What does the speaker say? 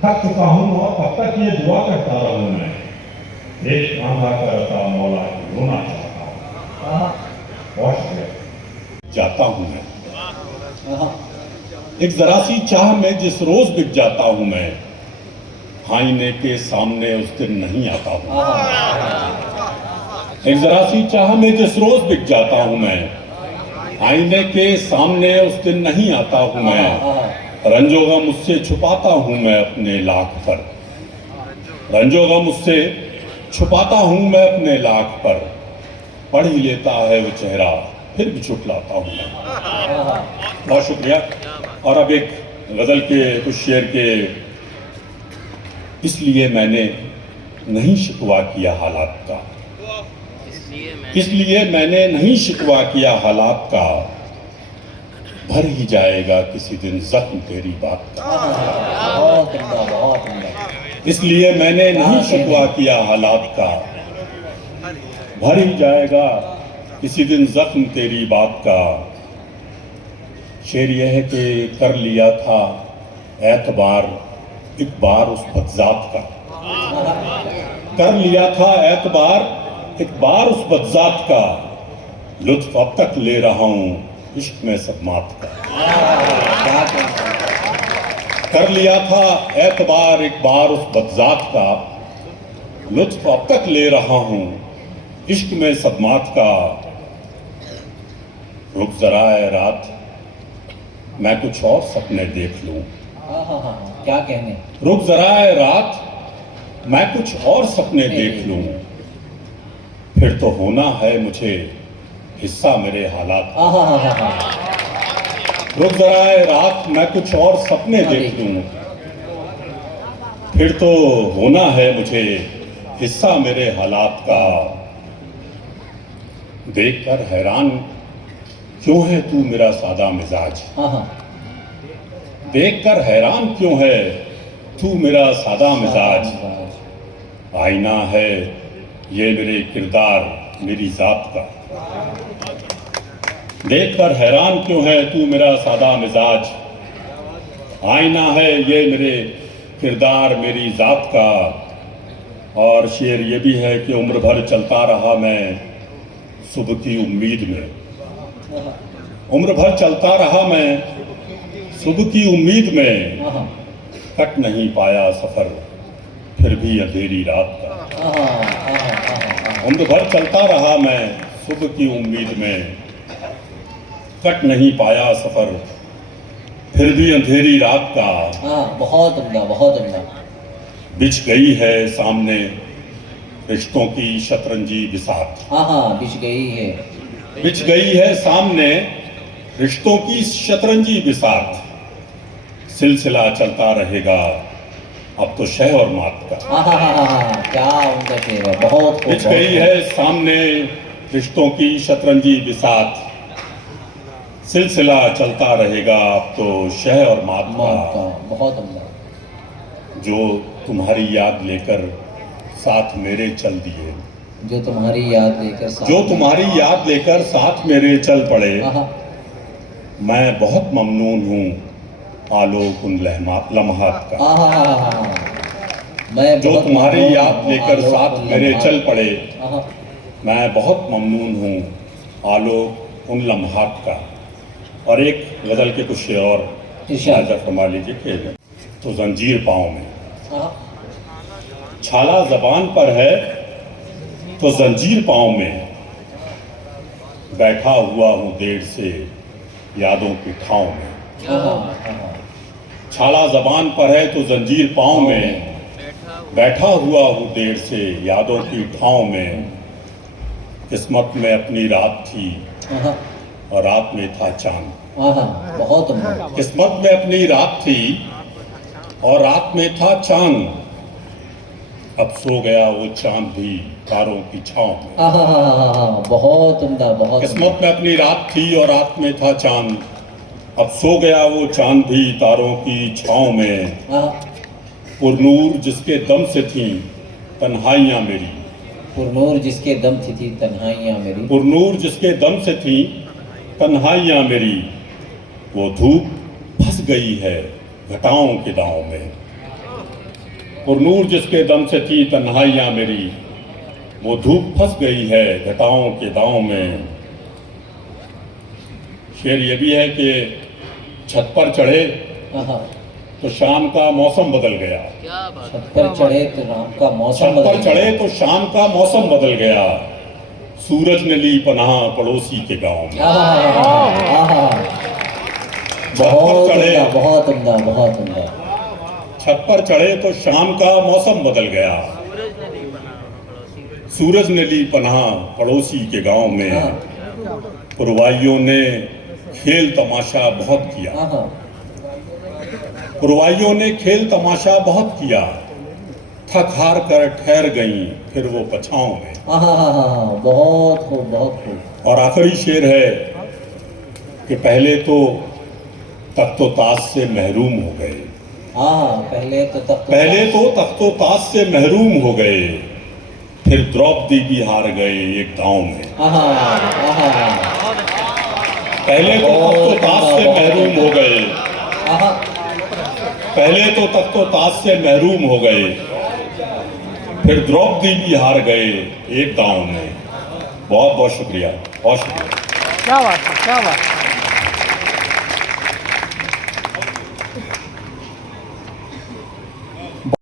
थक चुका हूँ और कब तक ये दुआ करता रहूँ मैं, एक कांधा करता मौला की रोना चाहता हूँ। बहुत शुक्रिया। जाता हूँ मैं एक जरा सी चाह में जिस रोज बिक जाता हूँ मैं, आईने के सामने उस दिन नहीं आता हूँ। एक जरा सी चाह में जिस रोज बिक जाता हूँ मैं, आईने के सामने उस दिन नहीं आता हूँ मैं। रंजो गम मुझसे छुपाता हूँ मैं अपने लाख पर, रंजो गम मुझसे छुपाता हूँ मैं अपने लाख पर। पढ़ ही लेता है वो चेहरा फिर भी छुटलाता हूँ मैं। बहुत शुक्रिया। और अब एक गजल के कुछ शेर के, इसलिए मैंने नहीं शिकवा किया हालात का, इसलिए मैंने नहीं शिकवा किया हालात का, भर ही जाएगा किसी दिन जख्म तेरी बात का। इसलिए मैंने नहीं शिकवा किया हालात का, भर ही जाएगा किसी दिन जख्म तेरी बात का। शेर यह है कि कर लिया था एतबार एक बार उस बदजात का, कर लिया था एतबार एक बार उस बदजात का, लुत्फ अब तक ले रहा हूं इश्क में सदमात का। कर लिया था एतबार एक बार उस बदजात का, लुत्फ अब तक ले रहा हूं इश्क में सदमात का। रुक जरा है रात मैं कुछ और सपने देख लूं, क्या कहने। रुक जरा है रात मैं कुछ और सपने देख लूं, फिर तो होना है मुझे हिस्सा मेरे हालात। रुक जरा है रात मैं कुछ और सपने देख लूं, फिर तो होना है मुझे हिस्सा मेरे हालात का। देखकर हैरान क्यों है तू मेरा सादा मिजाज, देखकर हैरान क्यों है तू मेरा सादा मिजाज। आईना है ये मेरे किरदार मेरी जात का, देखकर हैरान क्यों है तू मेरा सादा मिजाज। आईना है ये मेरे किरदार मेरी जात का। और शेर ये भी है कि उम्र भर चलता रहा मैं सुबह की उम्मीद में, उम्र भर चलता रहा मैं सुबह की उम्मीद में, कट नहीं पाया सफर फिर भी अंधेरी रात का। उम्र भर चलता रहा मैं सुबह की उम्मीद में, कट नहीं पाया सफर फिर भी अंधेरी रात का। बहुत उम्दा, बहुत उम्दा। बिछ गई है सामने रिश्तों की शतरंजी बिसात, बिछ गई है, बिछ गई है सामने रिश्तों की शतरंजी बिसात। सिलसिला चलता रहेगा अब तो शह और मात का। क्या उम्दा शेर है, बहुत बिछ गई है सामने रिश्तों की शतरंजी बिसात। सिलसिला चलता रहेगा अब तो शह और मात का। बहुत उम्दा। जो तुम्हारी याद लेकर साथ मेरे चल दिए, जो तुम्हारी याद लेकर जो तुम्हारी याद लेकर साथ मेरे चल पड़े। मैं बहुत ममनून हूँ आलोक उन लम्हात का। मैं जो तुम्हारी याद लेकर साथ मेरे चल पड़े, मैं बहुत ममनून हूँ आलोक उन लम्हात का। और एक गजल के कुछ शेर और फरमा लीजिए कि तो जंजीर पाँव में, छाला जबान पर है तो जंजीर पाँव में, बैठा हुआ हूँ देर से यादों की ठाव में। छाला जबान पर है तो जंजीर पाँव में, बैठा हुआ हूँ देर से यादों की ठाव में। किस्मत में अपनी रात थी और रात में था चांद। बहुत किस्मत में अपनी रात थी और रात में था चांद, अब सो गया वो चांद भी तारों की छांव में। बहुत उम्दा, बहुत। किस्मत में अपनी रात थी और रात में था चांद, अब सो गया वो चांद भी तारों की छांव में। पुरनूर जिसके दम से थी तन्हाइयाँ मेरी, पुरनूर जिसके दम से थी तन्हाइयाँ मेरी, पुरनूर जिसके दम से थी तन्हाइयाँ मेरी। वो धूप फंस गई है घटाओं के दांव में, पुरनूर जिसके दम से थी तन्हाइयाँ मेरी, वो धूप फंस गई है घटाओं के दांव में। शेर ये भी है कि छत पर चढ़े आहा, तो शाम का मौसम बदल गया, छत पर चढ़े तो राम का मौसम छत बदल पर चढ़े गया। तो शाम का मौसम बदल गया। सूरज ने ली पनाह पड़ोसी के गांव में। आहा, आहा, छत पर बहुत चढ़े उम्दा, बहुत उम्दा, बहुत उम्दा। छत पर चढ़े तो शाम का मौसम बदल गया। सूरज ने ली पनाह पड़ोसी के गांव में। आहा, पुरवाइयों ने खेल तमाशा बहुत किया, आहा, पुरवाइयों ने खेल तमाशा बहुत किया। थक हार कर ठहर गईं फिर वो पछाओं में। आहा, आहा, बहुत खूब, बहुत खूब। और आखिरी शेर है कि पहले तो तख्तो ताज से महरूम हो गए, आहा, पहले तो तख्तो ताज से महरूम हो गए, फिर द्रौपदी भी हार गए एक दांव में। आहा, आहा, पहले तो तख्तो ताज से महरूम हो गए, आहा, पहले तो तख्तो ताज से महरूम हो गए, फिर द्रौपदी भी हार गए एक दांव में। बहुत बहुत शुक्रिया, बहुत शुक्रिया। क्या बात है, क्या बात है।